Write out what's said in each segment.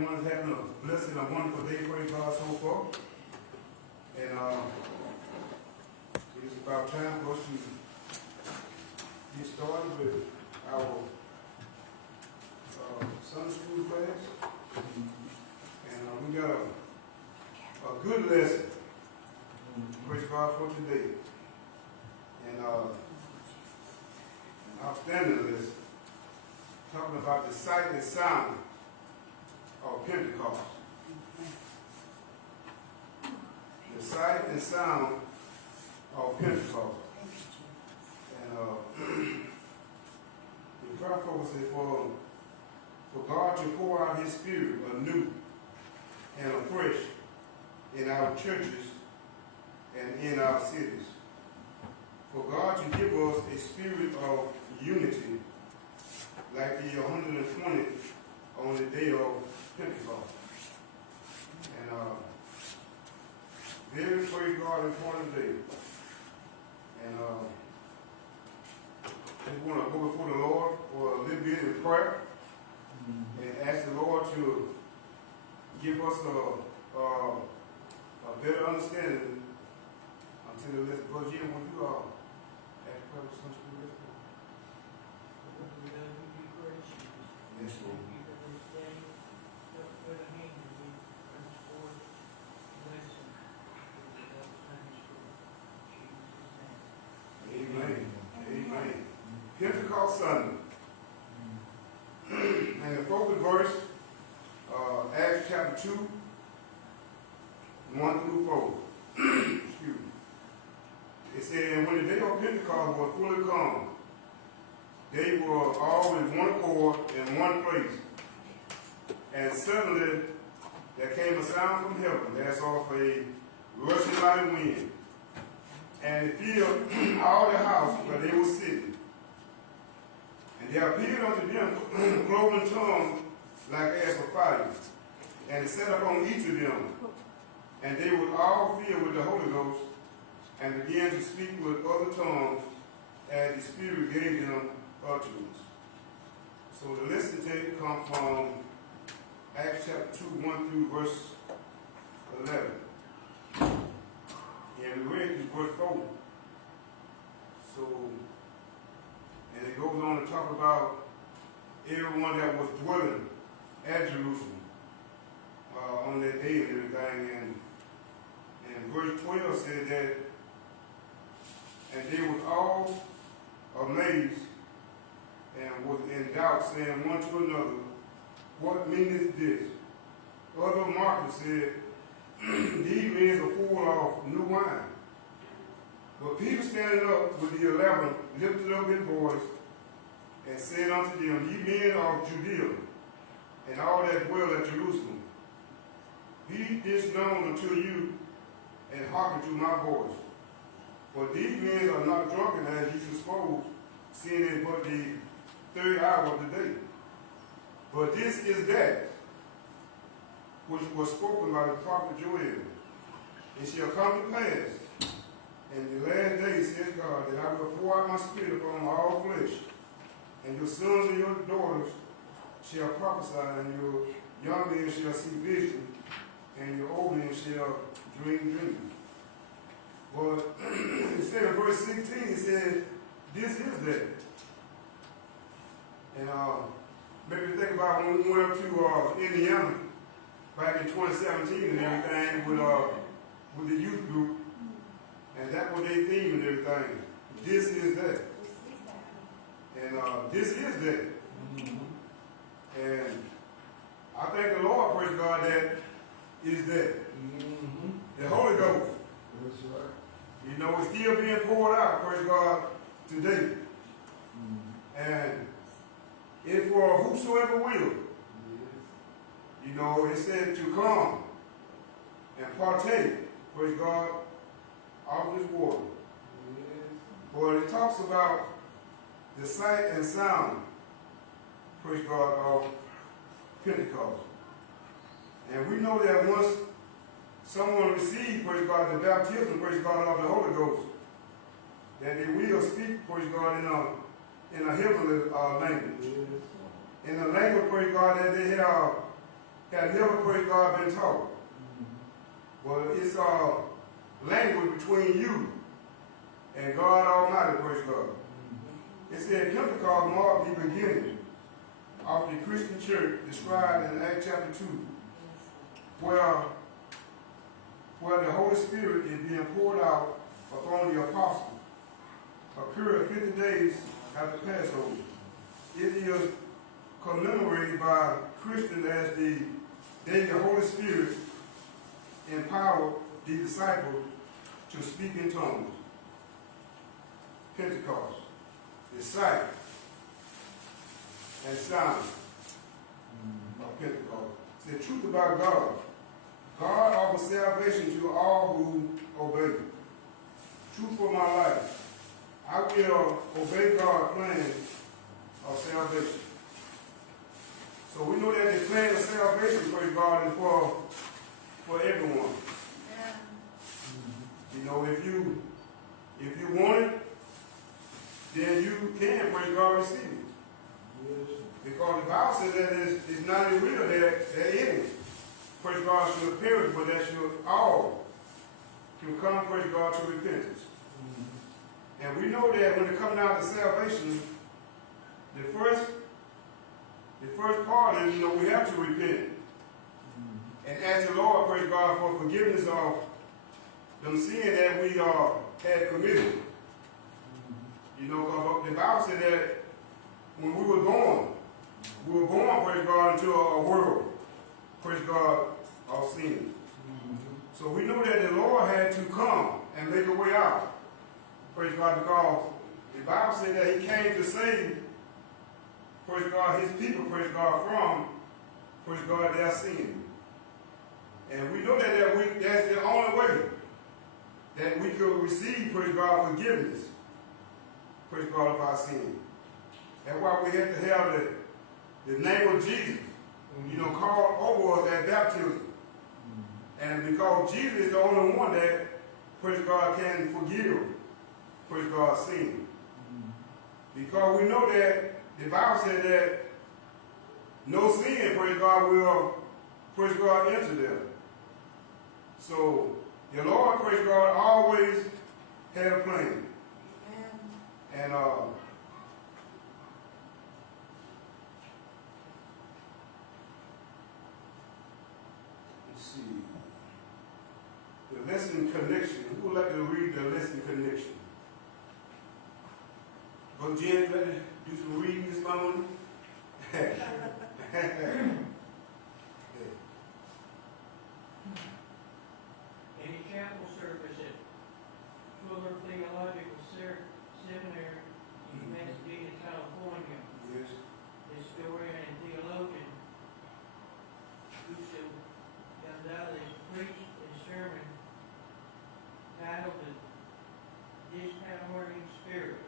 everyone's having a blessed and a wonderful day, praise God, so far. And it's about time for us to get started with our Sunday school class. And we got a good lesson, praise God, for today. And an outstanding lesson, talking about the sight and sound of Pentecost. The sight and sound of Pentecost. And the prayer focus is for God to pour out His Spirit anew and afresh in our churches and in our cities. For God to give us a spirit of unity like the 120 on the day of Pentecost. And very praise God important day. And just want to go before the Lord for a little bit in prayer and ask the Lord to give us a better understanding until the lesson. Brother Jim, when you ask prayer for some school lesson? Yes, Lord. Amen. Amen. Pentecost Sunday. And the focus verse, Acts chapter 2, 1 through 4. Excuse me. It said, and when the day of Pentecost was fully come, they were all in one accord in one place. And suddenly there came a sound from heaven, as of a rushing mighty wind, and it filled all the house where they were sitting. And there appeared unto them cloven tongues like as of fire, and it sat upon each of them. And they were all filled with the Holy Ghost, and began to speak with other tongues, as the Spirit gave them utterance. So the lesson take comes from Acts chapter 2, 1 through verse 11. And we read this verse 4. So, and it goes on to talk about everyone that was dwelling at Jerusalem on that day and everything. And verse 12 said that, and they were all amazed and was in doubt, saying one to another, what meaneth this? Other markers said, these men are full of new wine. But Peter, standing up with the 11, lifted up his voice and said unto them, ye men of Judea, and all that dwell at Jerusalem, be this known unto you, and hearken to my voice. For these men are not drunken as ye suppose, seeing it but the third hour of the day. But this is that which was spoken by the prophet Joel. It shall come to pass in the last days, says God, that I will pour out my spirit upon all flesh, and your sons and your daughters shall prophesy, and your young men shall see vision, and your old men shall dream dreams. But it said in verse 16, it says, this is that. And maybe think about when we went up to Indiana back in 2017 and everything with the youth group, and that was their theme and everything. This is that. And this is that. And I thank the Lord, praise God, that is that. The Holy Ghost. That's right. You know, it's still being poured out, praise God, today. And it's for whosoever will. You know, it said to come and partake, praise God, of this water. But it talks about the sight and sound, praise God, of Pentecost. And we know that once someone receives, praise God, the baptism, praise God, of the Holy Ghost, that they will speak, praise God, in a heavenly language. In a language, praise God, that they have have never, praise God, been taught. Well, it's language between you and God Almighty, praise God. It said Pentecost marked the beginning of the Christian church described in Acts chapter 2, where the Holy Spirit is being poured out upon the apostles, occurred 50 days after Passover. It is commemorated by Christians as the day the Holy Spirit empowered the disciples to speak in tongues. Pentecost, the sight and sound of Pentecost. It's the truth about God. God offers salvation to all who obey. Truth for my life. I will obey God's plan of salvation. So we know that the plan of salvation, praise God, is for everyone. Yeah. You know, if you want it, then you can, praise God, receive it. Yes. Because the Bible says that it's not in real that in it. Praise God, should perish, but that should all should come, praise God, to repentance. And we know that when it comes down to salvation, the first part is, we have to repent. And ask the Lord, praise God, for forgiveness of them sin that we had committed. Because the Bible said that when we were born, praise God, into a world, praise God, of sin. So we know that the Lord had to come and make a way out. Praise God, because the Bible said that He came to save, praise God, His people, praise God, from, praise God, their sin. And we know that that's the only way that we could receive, praise God, forgiveness, praise God, of our sin. That's why we have to have the name of Jesus, called over us at baptism. And because Jesus is the only one that, praise God, can forgive, praise God, sin. Because we know that the Bible said that no sin, praise God, will, praise God, enter them. So the Lord, praise God, always had a plan. And let's see. The lesson connection. Who would like to read the lesson connection? Brother Jen, let us do some reading this morning. In a chapel service at Fuller Theological Seminary in Pasadena, California, Yes. historian and theologian Lucio Gonzalez preached a sermon titled "The Disempowering Spirit."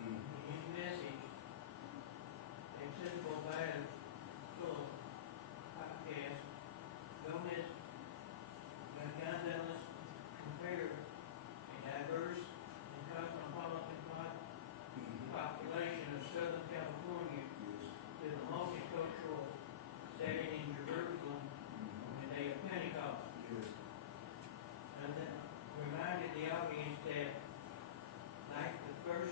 In his message, accessible via full podcast, Gonzalez compared a diverse and cosmopolitan population of Southern California to the multicultural setting in Jerusalem on the day of Pentecost. And then reminded the audience that, like the first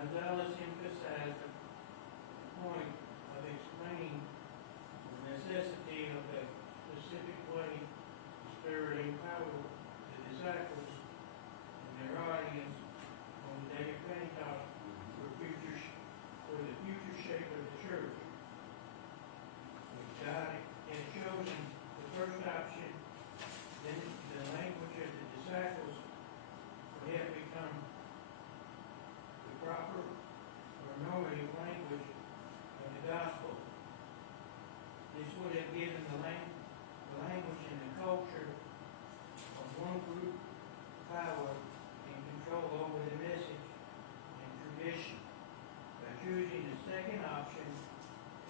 Gonzalez emphasized the point of explaining the necessity of a specific way the Spirit empowered the disciples and their audience on the day of Pentecost for the future shape of the church. If God had chosen the first option, then the language of the disciples would have become the proper or normative language of the gospel. This would have given the language and the culture of one group power and control over the message and tradition. By choosing the second option,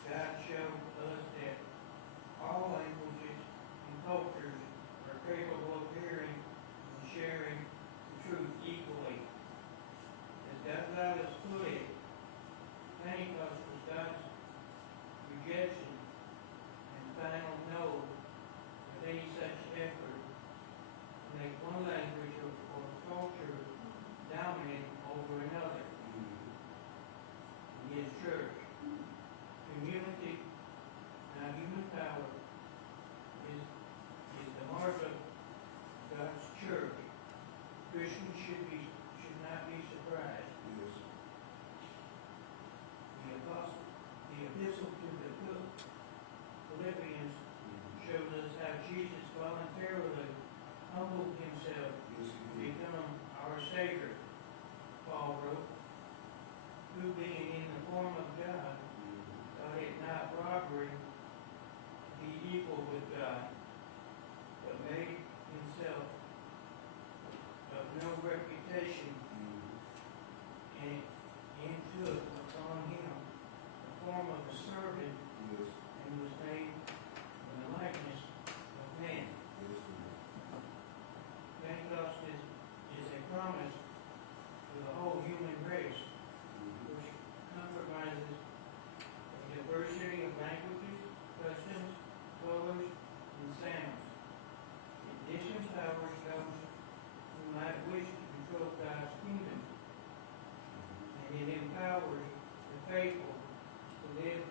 God showed us that all languages and cultures are capable of hearing and sharing the truth equally. As Gonzalez put it, Pentecost was God's rejection and final no of any such effort to make one language or culture dominant over another. In His church, community, not human power, is the mark of God's church. Christians should not be surprised. Yes. The epistle to the Philippians shows us how Jesus voluntarily humbled himself Yes, to he did. become our Savior. Paul wrote, who being in the form of God, thought it not robbery to be equal with God, but made himself of no reputation, and took upon him the form of a servant, Yes. and was made in the likeness of man. Yes, he did. Pentecost is a promise to the whole human race, which compromises a diversity of languages, customs, colors, and sounds. It disempowers those who might wish to control God's kingdom, and it empowers the faithful to live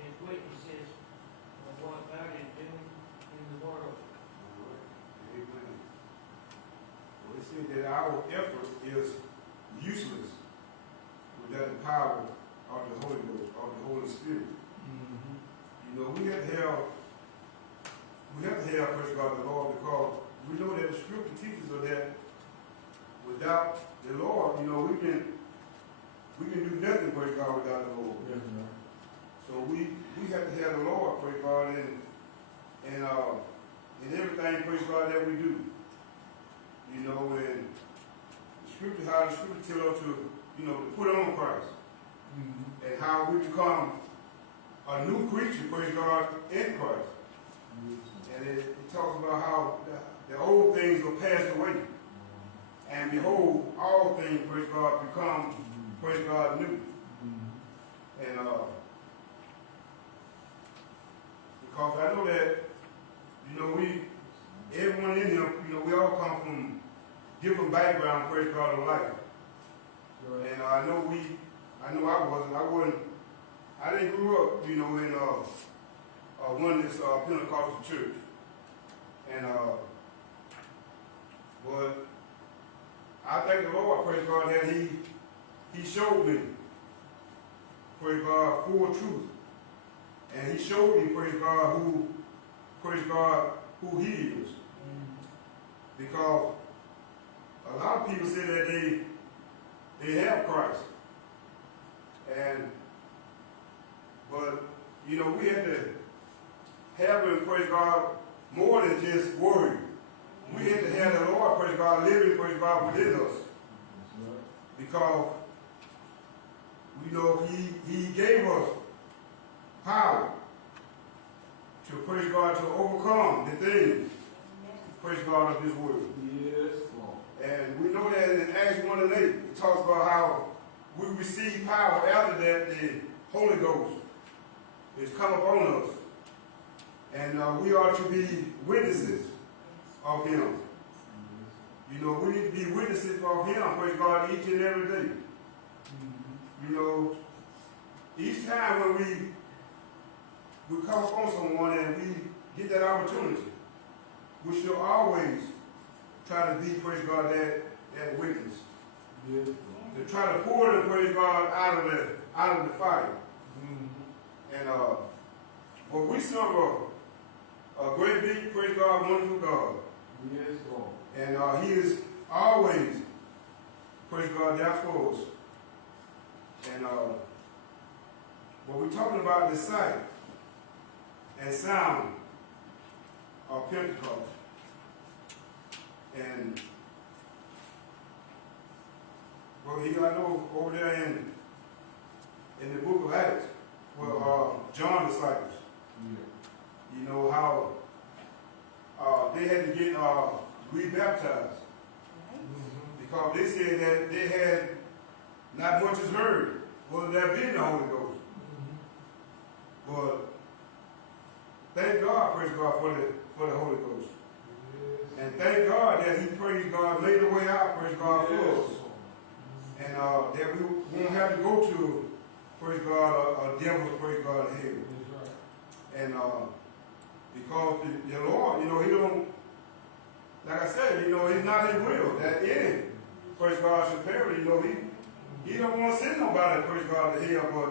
as witnesses of what God is doing in the world. All right. Amen. Well, it said that our effort is useless without the power of the Holy Ghost, of the Holy Spirit. You know, we have to have, praise God, the Lord, because we know that the Scripture teaches us that without the Lord, you know, we can do nothing, praise God, without the Lord. Yes, sir. So we have to have the Lord, praise God, in everything, praise God, that we do. You know, and how the Scripture tells us to, you know, to put on Christ, and how we become a new creature, praise God, in Christ. And it talks about how the old things will pass away, and behold, all things, praise God, become, praise God, new. And because I know that, you know, everyone in here, you know, we all come from different backgrounds, praise God, of life. Right. And I didn't grow up, you know, in one of this Pentecostal church. And but I thank the Lord, praise God, that He showed me, praise God, full truth. And He showed me, praise God, who He is. Because a lot of people say that they have Christ. But you know, we have to have Him, praise God, more than just worry. We have to have the Lord, praise God, living, praise God, within us. Because, you know, He gave us power to, praise God, to overcome the things, praise God, of this world. Yes, Lord. And we know that in Acts 1:8, it talks about how we receive power after that the Holy Ghost is come upon us. And we are to be witnesses of Him. You know, we need to be witnesses of Him, praise God, each and every day. You know, each time when we come upon someone and we get that opportunity, we should always try to be, praise God, that witness. Yes. To try to pour the, praise God, out of the fire. Mm-hmm. And but we serve a great big, praise God, wonderful God. Yes, Lord. And He is always, praise God, there for us. And but we're talking about the sight and sound of Pentecost. And well, I know over there in the book of Acts, well, John's disciples, Yeah. you know how they had to get rebaptized because they said that they had not much as heard whether there been the Holy Ghost. But thank God, praise God, for the Holy Ghost. Yes. And thank God that He, praise God, made a way out, praise God, for us. And that we won't have to go to, praise God, a devil's, praise God, hell. That's right. And because the Lord, you know, He don't, like I said, you know, it's not His will that any, praise God, should perish. You know, He don't want to send nobody, praise God, to hell. But,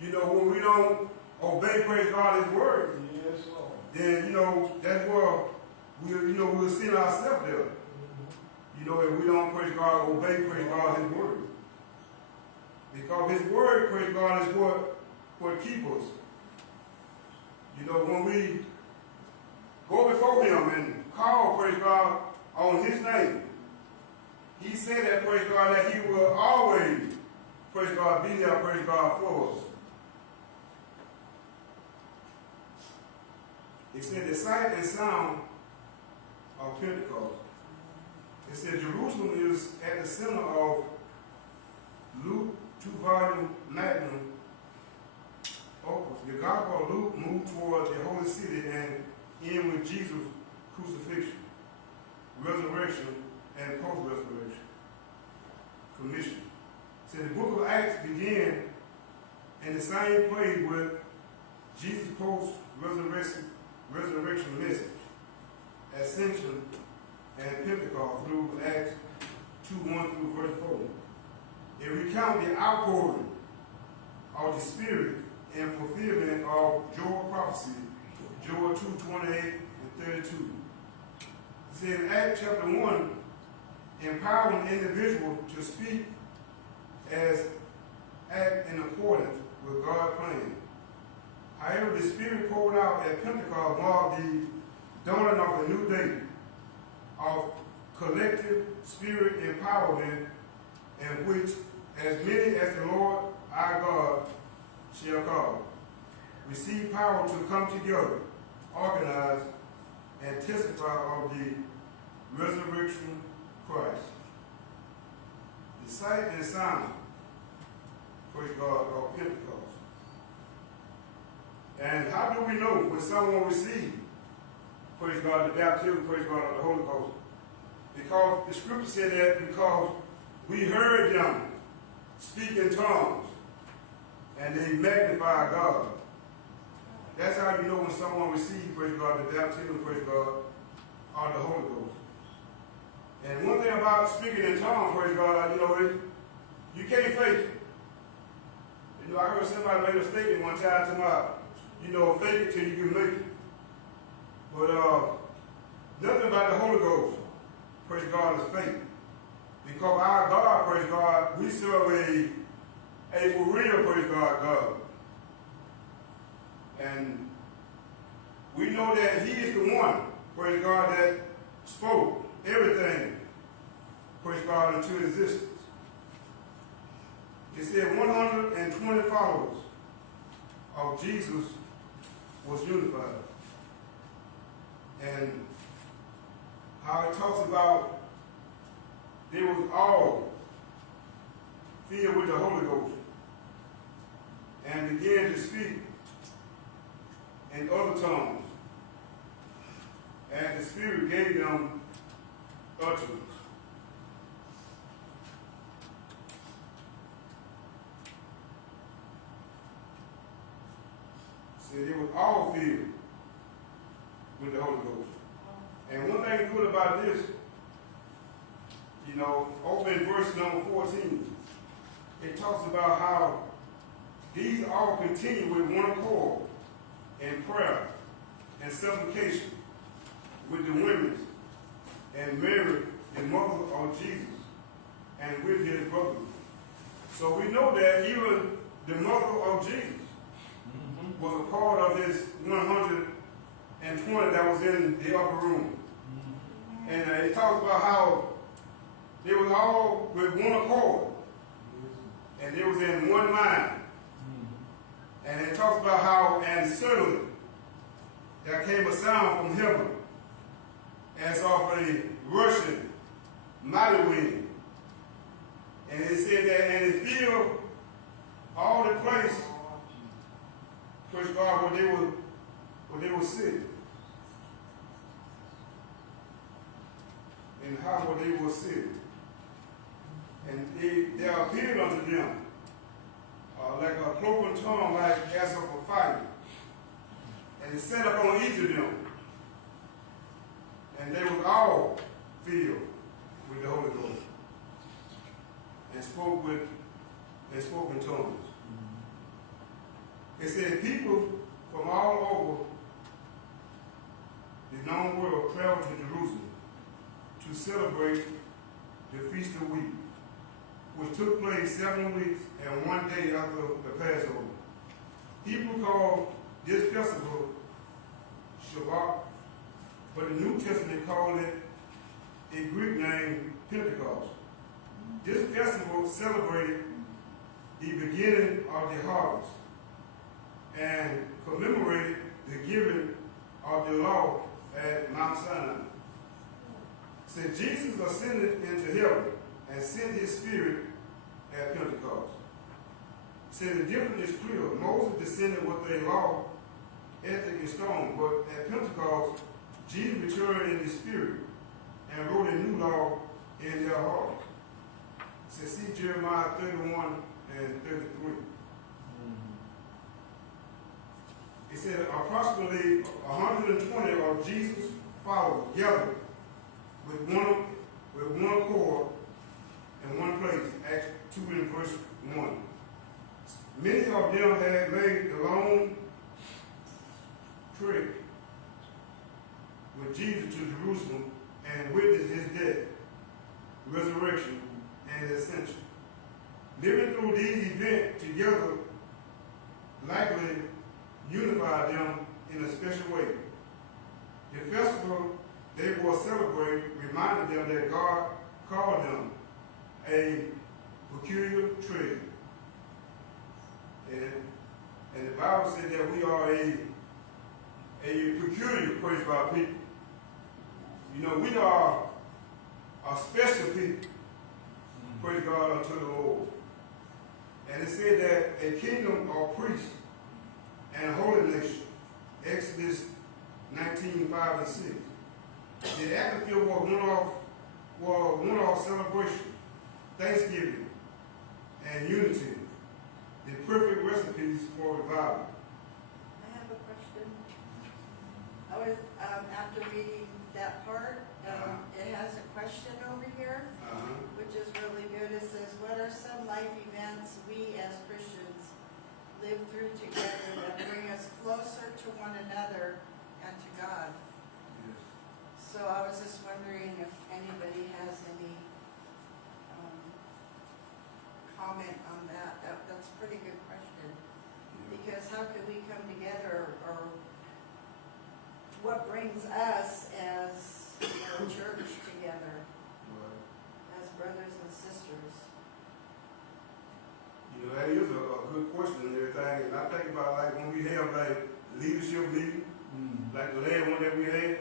you know, when we don't obey, praise God, His word, Yes, Lord. then, you know, that's where we'll sin ourselves there. You know, if we don't, praise God, obey, praise God, His word. Because His word, praise God, is what keeps us. You know, when we go before Him and call, praise God, on His name, He said that, praise God, that He will always, praise God, be there, praise God, for us. It said the sight and sound of Pentecost. It said Jerusalem is at the center of Luke 2-volume magnum opus. The Gospel of Luke moved toward the holy city and end with Jesus' crucifixion, resurrection, and post-resurrection commission. So the book of Acts began in the same place with Jesus' post-resurrection message, ascension, and Pentecost through Acts 2:1 through verse 4. It recounts the outpouring of the Spirit and fulfillment of Joel prophecy, Joel 2:28 and 32. It says in Acts chapter 1, empowering the individual to speak as act in accordance with God's plan. However, the Spirit poured out at Pentecost marked the dawning of a new day of collective spirit empowerment, in which as many as the Lord our God shall call receive power to come together, organize, and testify of the resurrection Christ. The sight and sound, praise God, of Pentecost. And how do we know when someone receives, praise God, the baptism, praise God, of the Holy Ghost? Because the scripture said that because we heard them speak in tongues and they magnify God. That's how you know when someone receives, praise God, the baptism, praise God, of the Holy Ghost. And one thing about speaking in tongues, praise God, you know, you can't fake it. You know, I heard somebody make a statement one time to my, you know, fake it till you can make it. But nothing about the Holy Ghost, praise God, is fake. Because our God, praise God, we serve a for real, praise God. And we know that He is the one, praise God, that spoke everything, praise God, into existence. It said 120 followers of Jesus was unified. And how it talks about they was all filled with the Holy Ghost and began to speak in other tongues. And the Spirit gave them utterance. Said it was all filled with the Holy Ghost. And one thing good about this, you know, over in verse number 14, it talks about how these all continue with one accord in prayer and supplication with the women and Mary, the mother of Jesus, and with his brothers. So we know that even the mother of Jesus was a part of this 120 that was in the upper room. And it talks about how they was all with one accord. And they was in one mind. And it talks about how, and suddenly, there came a sound from heaven as of a rushing mighty wind. And it said that, and it filled all the place, praise God, where they were sitting. And how where they were sitting. And there appeared unto them like a cloven tongue, like as of a fire. And it set upon each of them. And they were all filled with the Holy Ghost. And spoke in tongues. It said people from all over the known world traveled to Jerusalem to celebrate the Feast of Weeks, which took place 7 weeks and 1 day after the Passover. People call this festival Shabbat, but the New Testament called it a Greek name, Pentecost. This festival celebrated the beginning of the harvest and commemorated the giving of the law at Mount Sinai. Since Jesus ascended into heaven and sent his spirit at Pentecost. Said the difference is clear. Moses descended with a law, ethic, and stone, but at Pentecost, Jesus returned in the spirit and wrote a new law in their heart. So see Jeremiah 31 and 33. It said approximately 120 of Jesus' followers gathered with one accord in one place, Acts 2 and verse 1. Many of them had made the long trip with Jesus to Jerusalem and witnessed his death, resurrection, and ascension. Living through these events together likely unified them in a special way. The festival they were celebrating reminded them that God called them a peculiar treasure. And the Bible said that we are a peculiar, praise God, people. You know, we are a special people, praise God, unto the Lord. And it said that a kingdom of priests and a holy nation, Exodus 19:5 and 6. The atmosphere was one-off celebration, thanksgiving, and unity. The perfect recipes for revival. I have a question. I was, after reading that part, it has a question over here, which is really good. It says, what are some life events we as Christians live through together that bring us closer to one another and to God? Yes. So I was just wondering if anybody has any comment on that. That's a pretty good question. Because how can we come together, or what brings us as a church together, as brothers and sisters? You know, that is a good question and everything. And I think about like when we have like leadership meeting, like the last one that we had,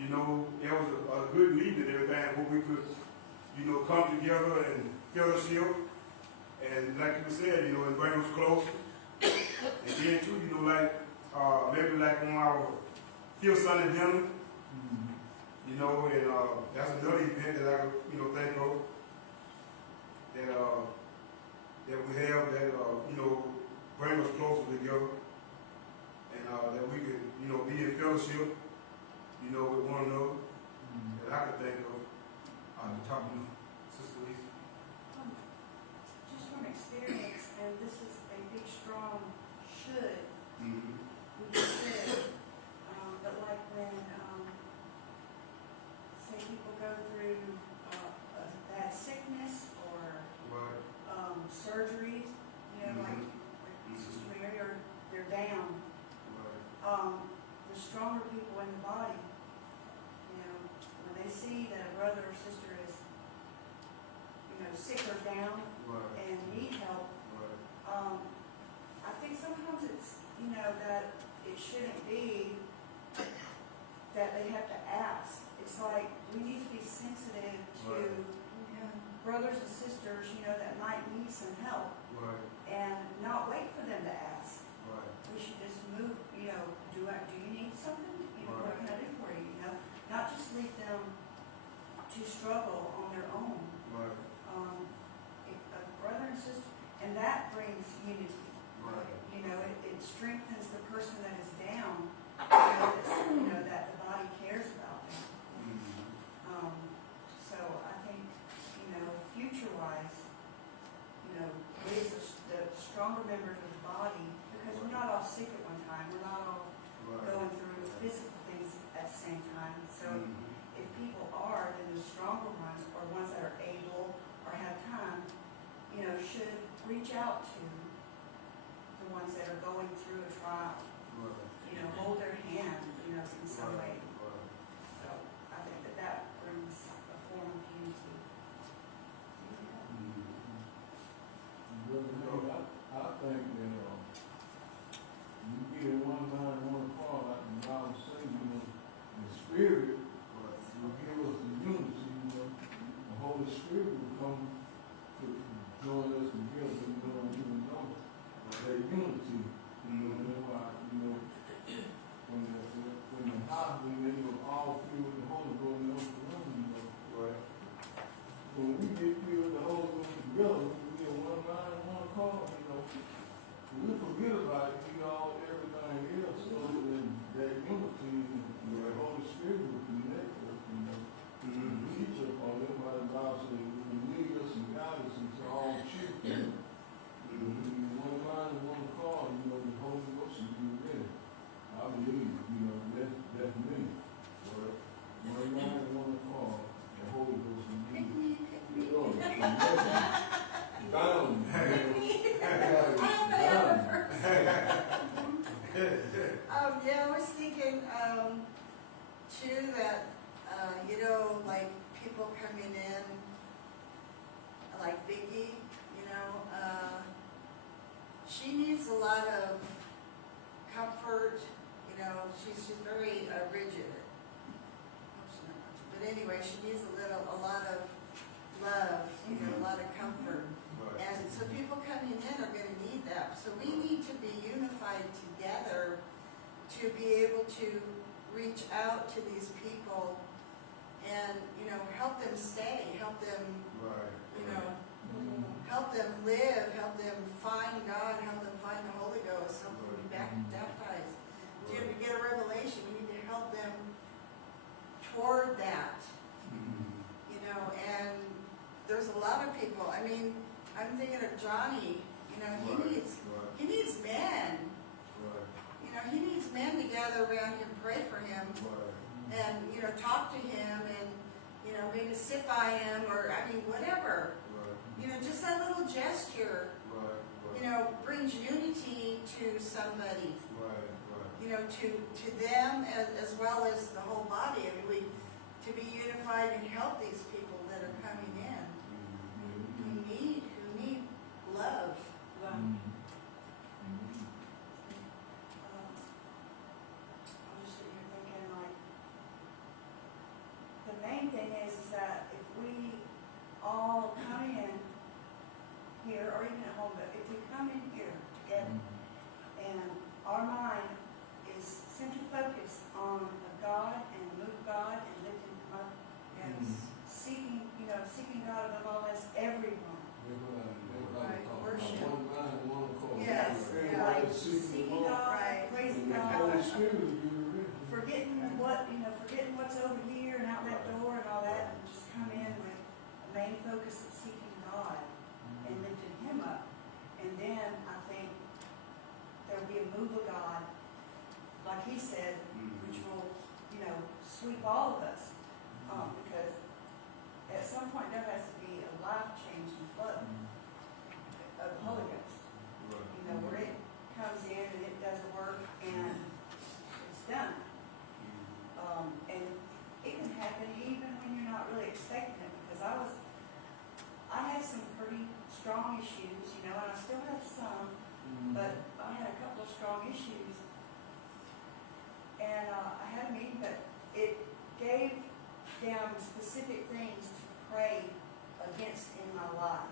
you know, it was a good meeting and everything where we could, you know, come together and fellowship. And like you said, you know, and bring us closer. And then too, you know, like maybe like on our Feel Sunday dinner, you know, and that's another event that I could, you know, think of that we have that you know, bring us closer together. that we could, be in fellowship, with one another, that I could think of, on the top of Sister Lisa. Just from experience, and this is a big, strong should, Mm-hmm. we should, but like when, say people go through, a bad sickness or, Right. surgeries, like Sister Mary, or they're down. Right. The stronger people in the body, when they see that a brother or sister is, sick or down Right. and need help, Right. I think sometimes it's, that it shouldn't be that they have to ask. It's like, we need to be sensitive to brothers and sisters, that might need some help, Right. and not wait for them to ask. Right. We should just move, do you need something? What can I do for you, Not just leave them to struggle on their own. Right. If a brother and sister, and that brings unity. Right. It strengthens the person that is down, that the body cares about them. Mm-hmm. So I think, future-wise, raise the stronger members of the body, because we're not all sick at one time, we're not all Right. going through physical things at the same time. So Mm-hmm. if people are, then the stronger ones, or ones that are able or have time, should reach out to the ones that are going through a trial. Right. Hold their hand, in some way. Right. So I think that brings a form of unity. I think that, you get in one mind, one accord, like the Bible says, the Spirit will give us the unity, the Holy Spirit will come to join us together, even know that unity, that's why, when the house, when they were all filled with the Holy Ghost in the upper room, Right. when we get filled with the Holy Ghost together, we get one mind, one accord, we forget about it, everything else, so then that unity and the Holy Spirit will connect us, Mm-hmm. teach us on them by the Bible says, will lead us and guide us into all truth. Mm-hmm. One mind and one accord, the Holy Ghost will be ready. I believe, that's me. Right. One mind and one accord, the Holy Ghost will be ready. Bound. I was thinking, too, that, like people coming in, like Vicky, she needs a lot of comfort, she's very rigid. But anyway, she needs a lot of love, a lot of comfort. Right. And so people coming in are going to need that. So we need to be unified together to be able to reach out to these people and, help them stay, help them, Right. help them live, help them find God, help them find the Holy Ghost, help them be baptized. To get a revelation, we need to help them toward that, and there's a lot of people. I mean, I'm thinking of Johnny, he needs men. Right. He needs men to gather around him, pray for him, Right. and, talk to him, and, maybe sit by him, or, whatever. Right. Just that little gesture, Right. brings unity to somebody, Right. Right. to them as well as the whole body. To be unified and help these people that are coming in, who need love. I'm just sitting here thinking, like, the main thing is that if we all come in here, or even at home, but if we come in here together and our mind is simply focused on God and the move of God and lifting Him up and seeking God above all else, everyone. Everybody talk about Worship. one mind, one accord. Yes, Everybody like seeking the seeking Lord. God, praising God, forgetting what's over here and out that door and all that, and just come in with a main focus of seeking God and lifting Him up. And then I think there'll be a move of God, like He said, which will, sweep all of us. Because at some point there has to be a life-changing flow of the Holy Ghost. Where it comes in and it does the work and it's done. And it can happen even when you're not really expecting it, because I had some pretty strong issues, and I still have some, but I had a couple of strong issues. And I had a meeting, but it gave them specific things to pray against in my life.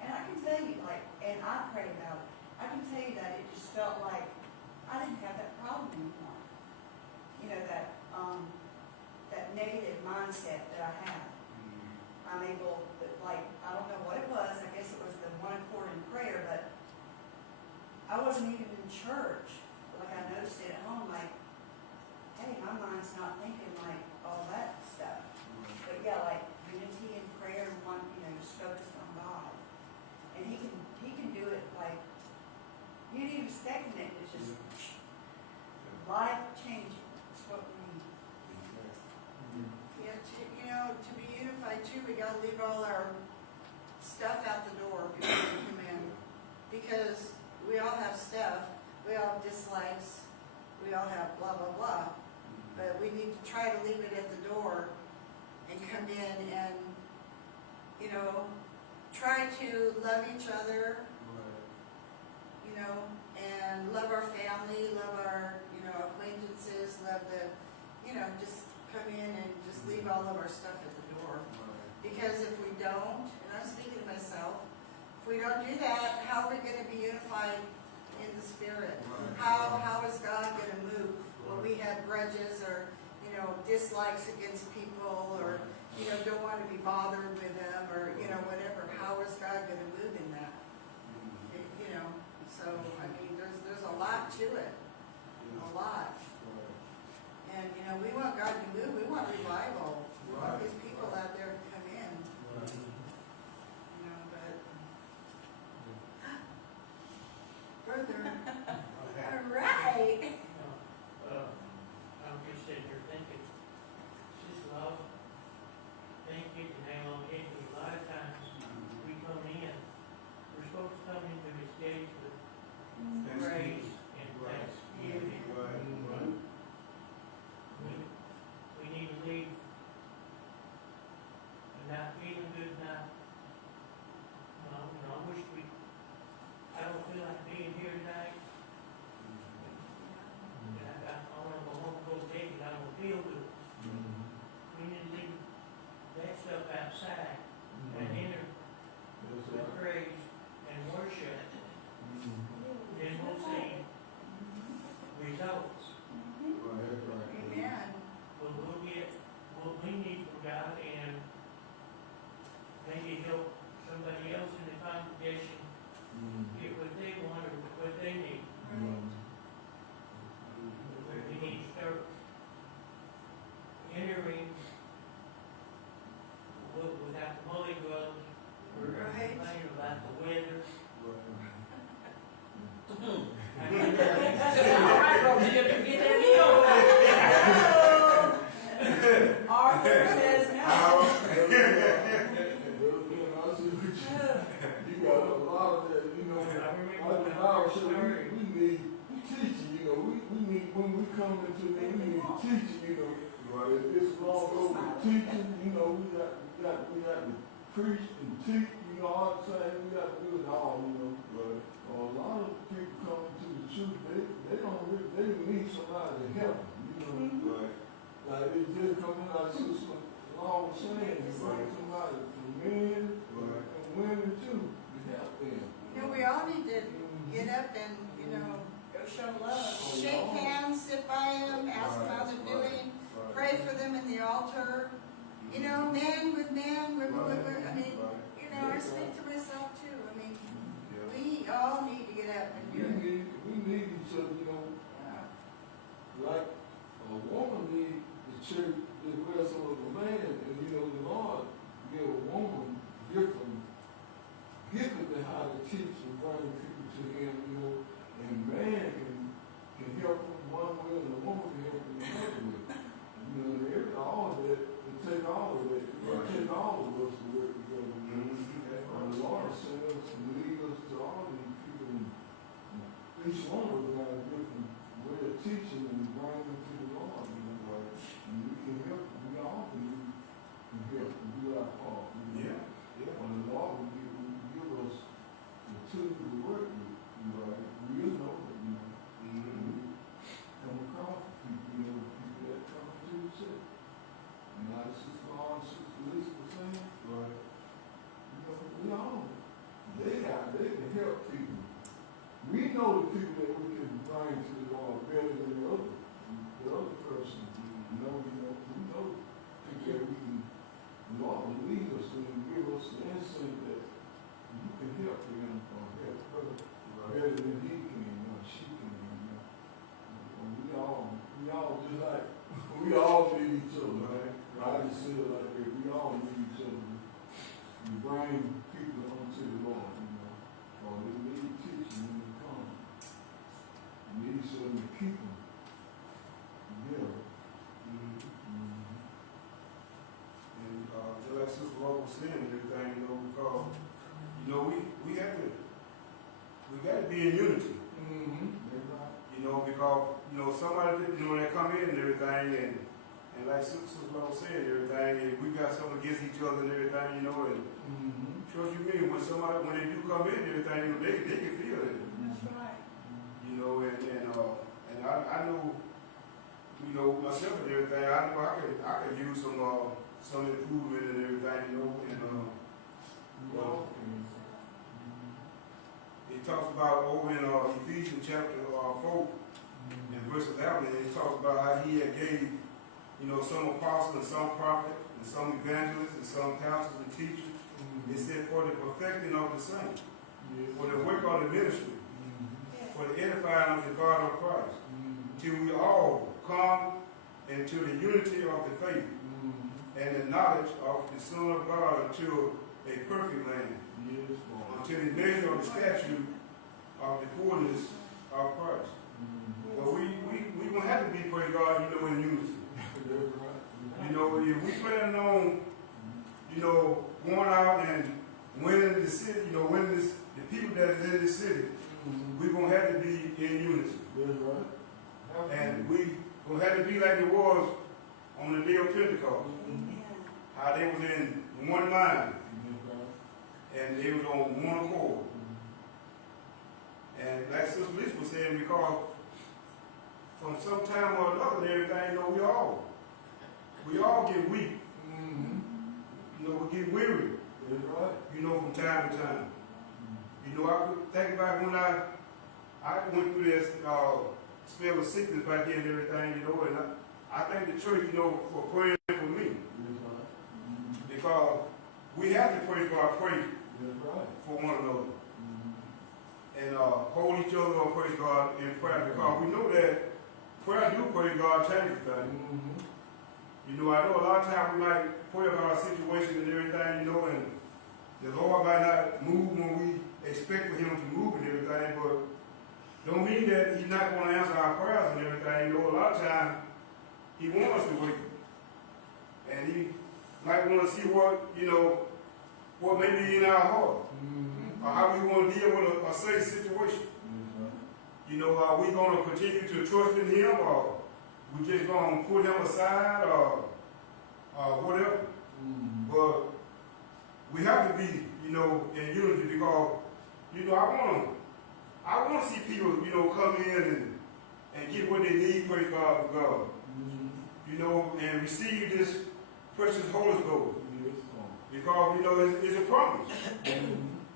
And I can tell you, and I prayed about it, I can tell you that it just felt like I didn't have that problem anymore. That negative mindset that I had. I'm able, I don't know what it was, I guess it was the one accord in prayer, but I wasn't even in church. I noticed it at home, hey, my mind's not thinking all that stuff. But yeah, unity and prayer and one, just focused on God. And He can do it you ain't even expecting it. It's just life changing. That's what we need. Yeah, to be unified too, we gotta leave all our stuff out the door before we come in. Because we all have stuff, we all have dislikes, we all have blah, blah, blah. But we need to try to leave it at the door and come in and, try to love each other, and love our family, love our, acquaintances, love just come in and just leave all of our stuff at the door. Because if we don't, and I'm speaking to myself, if we don't do that, how are we going to be unified in the Spirit? How is God going to move? Will we have grudges or, dislikes against people, or, don't want to be bothered with them, or, whatever? How is God going to move in that? So, there's a lot to it. A lot. And, we want God to move. We want revival. We want these people out there to come in. But... Further. All right. I'm just sitting here thinking, just love, thinking, and how long it takes. A lot of times we come in, we're supposed to come into this gate with praise and thanksgiving. We need to leave and not feeling good now. I wish I don't feel like being here tonight. I want to go home and go to bed, but I don't feel good. We need to leave that stuff outside and enter with praise and worship. Then we'll see results. Amen. We'll get what we need from God, and maybe help somebody else in the congregation get what they want or what they need. We need to start entering without the Holy Ghost, or complaining about the weather. All right, Rosie, you can get that deal. Arthur says no. You got a lot of that, like the Bible said, we need teaching, we need, when we come into it, we need teaching, it's long over teaching, we got to preach and teach, all I'm saying, we got to do it all, A lot of people come into the truth, they need somebody to help them, Like they just come in, like Sister Long was saying, somebody for men and women too, to help them. We all need to get up and, go show love. Shake hands, sit by them, ask them how they're doing, pray for them in the altar. Men with men, women with women. I speak to myself too. We all need to get up and do it. We need each other, church as well, so as a man, and you know, the Lord gave a woman different to how to teach and bring people to him, you know, and man can help them one way and a woman can help them another way. You know, and all of that, it take all of that. It take all of us to work together. And the Lord sent us to lead us to all these people, and each one of us got a different way of teaching and bringing them to the Lord, you know, like, and we can help, we all can help and do our part, you know. Yeah. Yeah. And the Lord will give us the tools to work with, you know, like, we'll know it, you know. Come across people, you know, people that come to the church. And like Sister Law and Sister Lisa was saying, Right. you know, we all, they can help people. We know the people that we can bring to the Lord better than the other person. We know people that we can, the Lord will lead us and give us the insight that you can help them or help her better than he can or she can, you know. And we all just like, we all need each other, right? I just feel like that we all need each other. We bring people onto the Lord, you know, or they need teaching when they come. We need each other to keep them together. And just like Sister Laura was saying and everything, you know, because, you know, we got to be in unity. You know, because, you know, somebody, you know, they come in and everything, and like Sister Laura was saying and everything, and we got something against each other and everything, you know, and trust you me, when they do come in and everything, you know, they can feel it. That's right. You know, and I know, you know, myself and everything, I know I could use some improvement and everything, you know, and it talks about over in Ephesians chapter 4 and verse 11, and it talks about how he had gave, you know, some apostles and some prophets and some evangelists and some pastors and teachers. It said for the perfecting of the saints, for the work of the ministry, for the edifying of the God of Christ, till we all come into the unity of the faith and the knowledge of the Son of God until a perfect man, until the measure of the statute of the fullness of Christ. But we gonna have to be, praise God, you know, in unity. You know, if we plan on, you know, going out and winning the city, you know, winning the people that is in the city, we're gonna have to be in unity. And we gonna have to be like it was on the day of Pentecost. How they was in one mind and they was on one accord. And like Sister Lisa was saying, because from some time or another and everything, you know, we all get weak. You know, we get weary. You know, from time to time. You know, I could think about when I went through this spell of sickness back here and everything, you know, and I thank the church, you know, for praying for me. Because we have to pray for one another. And hold each other up, praise God, in prayer, because we know that prayer do, praise God, changes things. You know, I know a lot of times we might pray about our situation and everything, you know, and the Lord might not move when we expect for him to move and everything, but don't mean that he's not going to answer our prayers and everything. You know, a lot of times he wants us to wait. And he might want to see what, you know, what may be in our heart. Or how we want to deal with a certain situation. You know, are we going to continue to trust in him, or we just going to put him aside, or whatever? But we have to be, you know, in unity, because, you know, I want to see people, you know, come in and get what they need, praise God, for God. You know, and receive this precious Holy Ghost. Because, you know, it's a promise.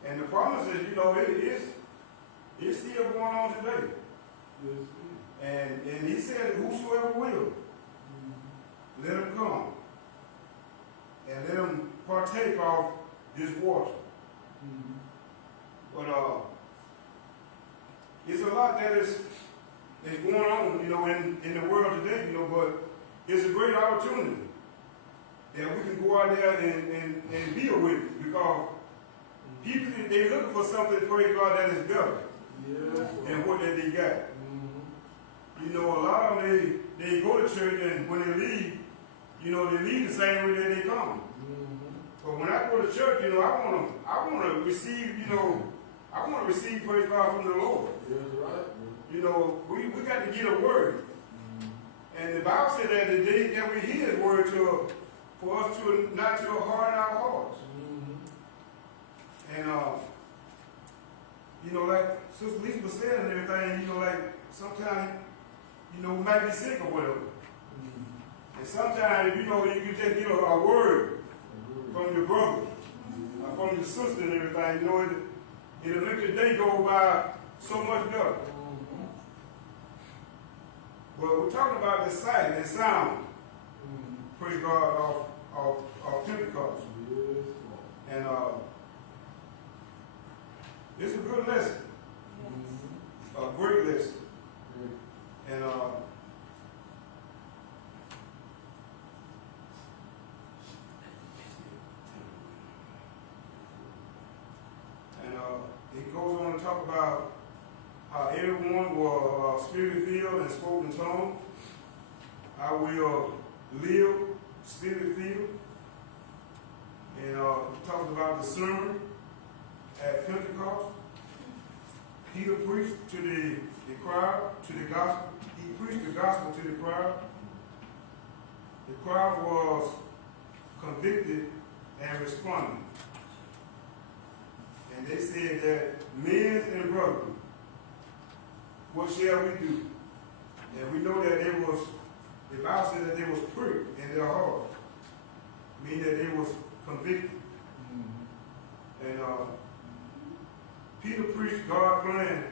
And the promise is, you know, it's still going on today. And he said, whosoever will, let him come. And let him partake of this water. But it's a lot that is going on, you know, in the world today, you know, but it's a great opportunity that we can go out there and be a witness, because people, they looking for something, praise God, that is better than what that they got. You know, a lot of them, they go to church, and when they leave, you know, they leave the same way that they come. But when I go to church, you know, I wanna receive, you know, I want to receive, praise God, from the Lord. You know, we got to get a word. And the Bible said that the day that we hear His word for us to not to harden our hearts. And you know, like Sister Lisa was saying and everything, you know, like sometimes, you know, we might be sick or whatever. And sometimes, you know, you can just get a word from your brother, from your sister and everything, you know, it'll make your day go by so much better. Well, we're talking about the sight and sound, praise God, of Pentecost. And it's a good lesson, a great lesson. And it goes on to talk about how everyone was spirit-filled and spoke in tongues. I will live spirit-filled. And talks about the sermon at Pentecost. Peter preached to the crowd, to the gospel. He preached the gospel to the crowd. The crowd was convicted and responded. And they said that, men and brethren, what shall we do? And we know that the Bible said that they was pricked in their heart, meaning that they was convicted. And Peter preached God's plan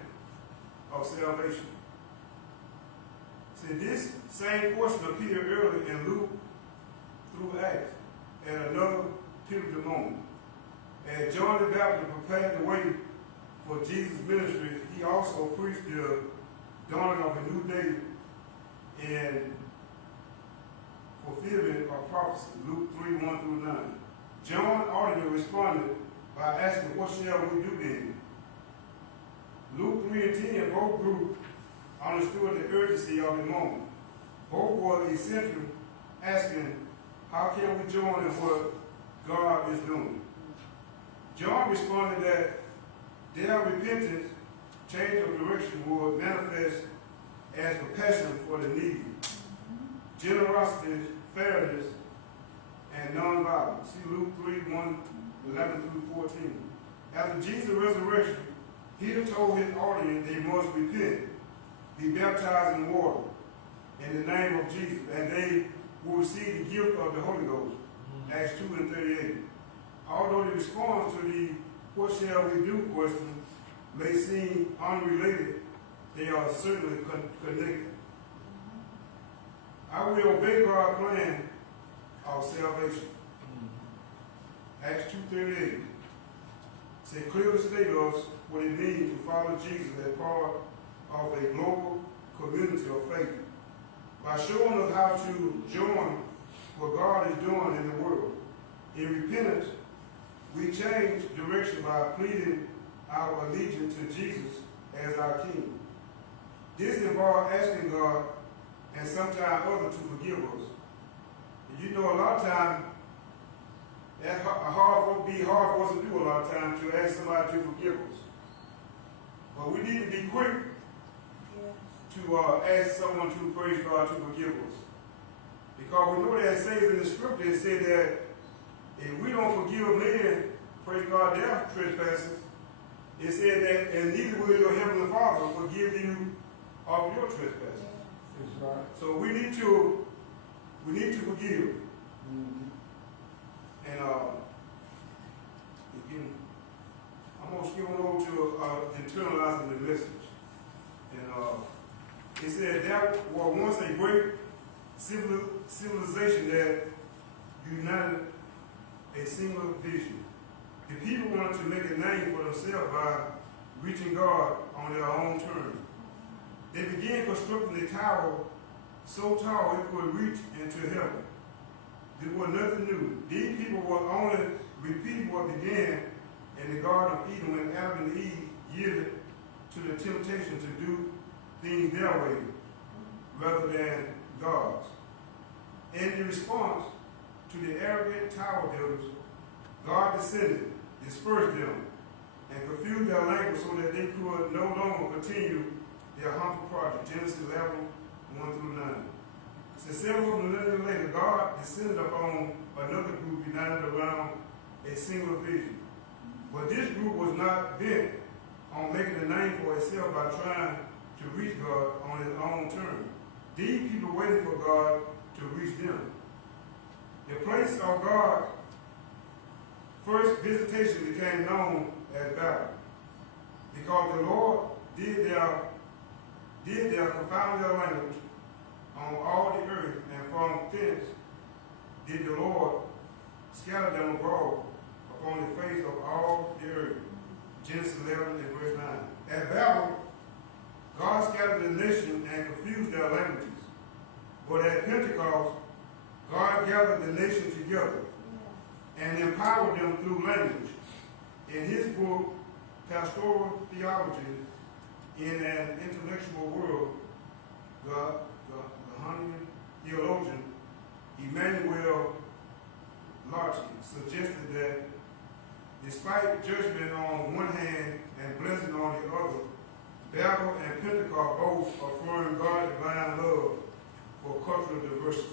of salvation. See, this same portion appeared earlier in Luke through Acts at another pivotal moment. As John the Baptist prepared the way for Jesus' ministry, he also preached the dawning of a new day in fulfillment of prophecy, Luke 3:1-9. John audibly responded by asking, what shall we do then? Luke 3:10, both groups understood the urgency of the moment. Both were essential, asking, how can we join in what God is doing? John responded that their repentance, change of direction, would manifest as compassion for the needy, generosity, fairness, and nonviolence. See Luke 3:11-14. After Jesus' resurrection, Peter told his audience they must repent, be baptized in water in the name of Jesus, and they will receive the gift of the Holy Ghost. Acts 2:38. Although the response to the what shall we do question may seem unrelated, they are certainly connected. I will obey God's plan of salvation. Acts 2:38 say clearly state us what it means to follow Jesus as part of a global community of faith by showing us how to join what God is doing in the world. In repentance, we change direction by pleading our allegiance to Jesus as our King. This involves asking God and sometimes others to forgive us. You know, a lot of times, that's be hard for us to do a lot of times, to ask somebody to forgive us. But we need to be quick to ask someone to, praise God, to forgive us. Because we know that it says in the scripture, it said that if we don't forgive men, praise God, their trespasses, it said that, and neither will your heavenly Father forgive you of your trespasses. That's right. So we need to forgive. And again, I'm going to skip on over to internalizing the message. And it said that was once a great civilization that united a single vision. The people wanted to make a name for themselves by reaching God on their own terms. They began constructing a tower so tall it could reach into heaven. This was nothing new. These people were only repeating what began in the Garden of Eden when Adam and Eve yielded to the temptation to do things their way rather than God's. In response to the arrogant tower builders, God descended, dispersed them, and confused their language so that they could no longer continue their harmful project. Genesis 11, 1 through 9. So several millennia later, God descended upon another group united around a single vision. But this group was not bent on making a name for itself by trying to reach God on its own terms. These people waited for God to reach them. The place of God's first visitation became known as Babel, because the Lord did confound their language on all the earth, and from thence did the Lord scatter them abroad upon the face of all the earth. Genesis 11 and verse 9. At Babel, God scattered the nation and confused their languages. But at Pentecost, God gathered the nation together and empowered them through language. In his book, Pastoral Theology in an Intellectual World, the Hunnian theologian Emmanuel Larchey suggested that despite judgment on one hand and blessing on the other, Babel and Pentecost both affirm God's divine love for cultural diversity.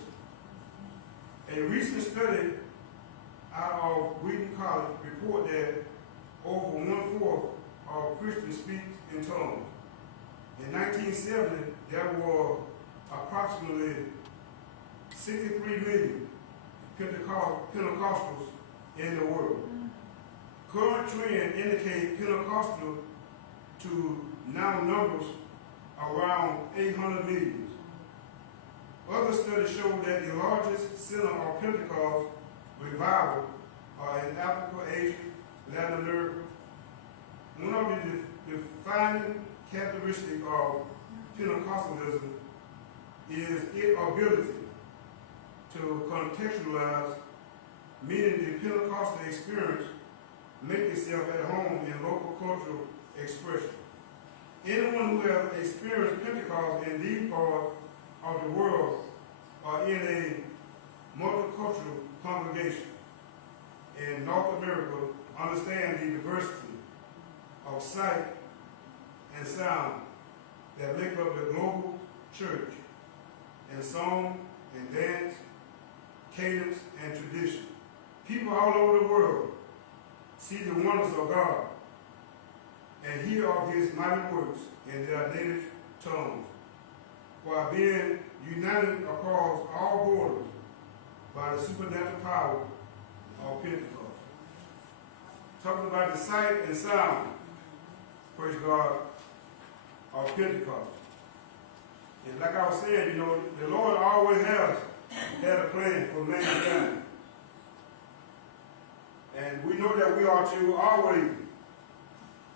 A recent study out of Wheaton College report that over 1/4 of Christians speak in tongues. In 1970, there were approximately 63 million Pentecostals in the world. Current trend indicate Pentecostal to now numbers around 800 million. Other studies show that the largest center of Pentecost revival are in Africa, Asia, Latin America. One of the defining characteristics of Pentecostalism is its ability to contextualize, meaning the Pentecostal experience make itself at home in local cultural expression. Anyone who has experienced Pentecost in these parts of the world or in a multicultural congregation in North America understand the diversity of sight and sound that make up the global church in song and dance, cadence and tradition. People all over the world see the wonders of God and hear of his mighty works in their native tongues, while being united across all borders by the supernatural power of Pentecost. Talking about the sight and sound, praise God, of Pentecost. And like I was saying, the Lord always has had a plan for mankind. And we know that we are to always,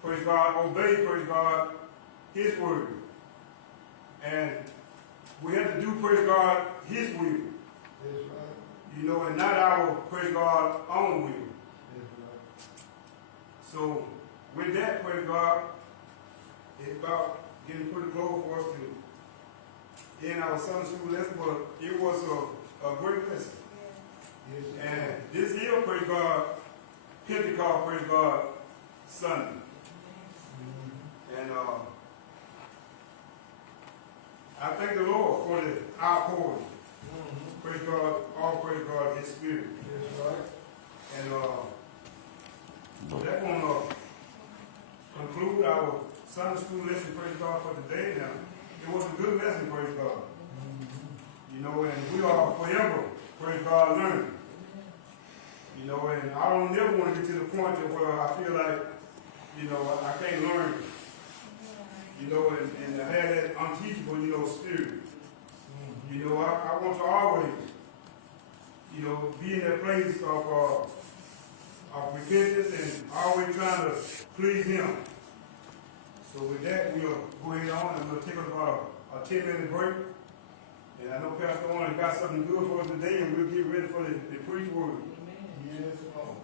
praise God, obey, praise God, his word. And we have to do, praise God, his will. That's right. And not our, praise God, own will. That's right. So with that, praise God, it's about getting pretty close for us to end our Sunday school lesson, but it was a great lesson. Yes, And this year, praise God, Pentecost, praise God, Sunday. And I thank the Lord for the outpouring. Praise God, all praise God, his spirit. That's right. And that's going to conclude our Sunday school lesson, praise God, for today. Now, it was a good lesson, praise God. And we are forever, praise God, learning. And I don't never want to get to the point to where I feel like, I can't learn. And I had that unteachable, spirit. I want to always, be in that place of repentance and always trying to please him. So with that, we'll go ahead on and we'll take about a 10-minute break. And I know Pastor Warren got something good for us today, and we'll get ready for the preach word. Amen. Yes, Lord.